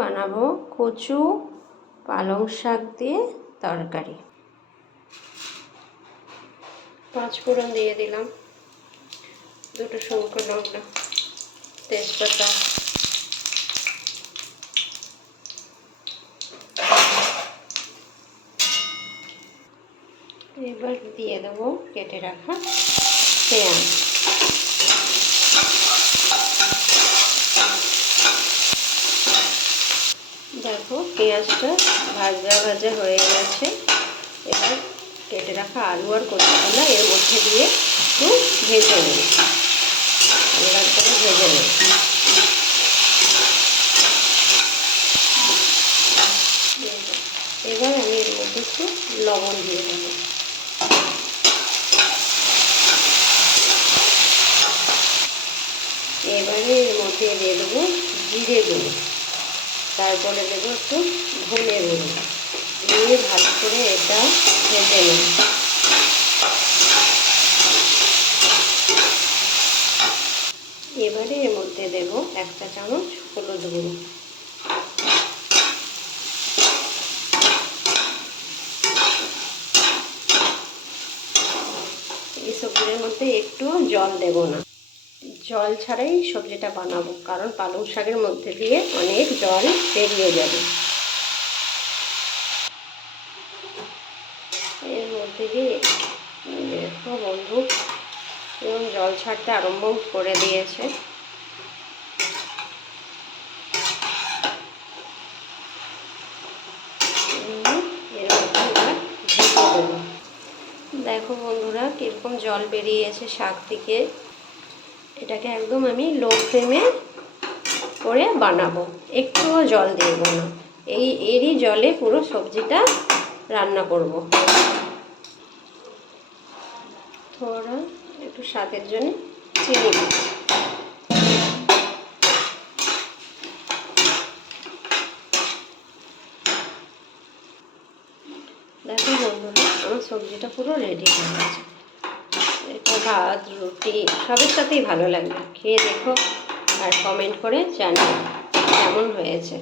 বানাবো কচু পালং শাক দিয়ে তরকারি। 5 ফোড়ন দিয়ে দিলাম, 2টো শুকনো লঙ্কা, তেজপাতা, এবার দিয়ে দেবো কেটে রাখা পেঁয়াজ। দেখো পেঁয়াজটা ভাজা ভাজা হয়ে গেছে। এবার কেটে রাখা আলু আর কচুগুলো এর মধ্যে দিয়ে একটু ভেজে নেব, হালকা করে ভেজে নেব। এবার আমি এর মধ্যে একটু লবণ দিয়ে দেবো। এবারে এর মধ্যে দিয়ে দেবো জিরে গুঁড়ো, তারপরে দেবো একটু ধনে গুঁড়ো, দিয়ে ভালো করে এটা ভেজে নেব। এবারে এর মধ্যে দেব 1 চা চামচ হলুদ গুঁড়ো, এই সবজির মধ্যে একটু জল দেব না, জল ছাড়াই সবজিটা বানাবো, কারণ পালং শাকের মধ্যে দিয়ে অনেক জল বেরিয়ে যাবে। এর মধ্যে দিয়ে দেখো বন্ধু এবং জল ছাড়তে আরম্ভ করে দিয়েছে। দেখো বন্ধুরা কিরকম জল বেরিয়েছে শাক থেকে। এটাকে একদম আমি লো ফ্লেমে করে বানাবো, একটুও জল দেব না, এরই জলে পুরো সবজিটা রান্না করব। থোড়া একটু স্বাদের জন্য চিনি দিচ্ছি। দেখো বন্ধুরা আমার সবজিটা পুরো রেডি হয়ে গেছে। এটা ভাত রুটি সবের সাথেই ভালো লাগবে, খেয়ে দেখো আর কমেন্ট করে জানিও কেমন হয়েছে।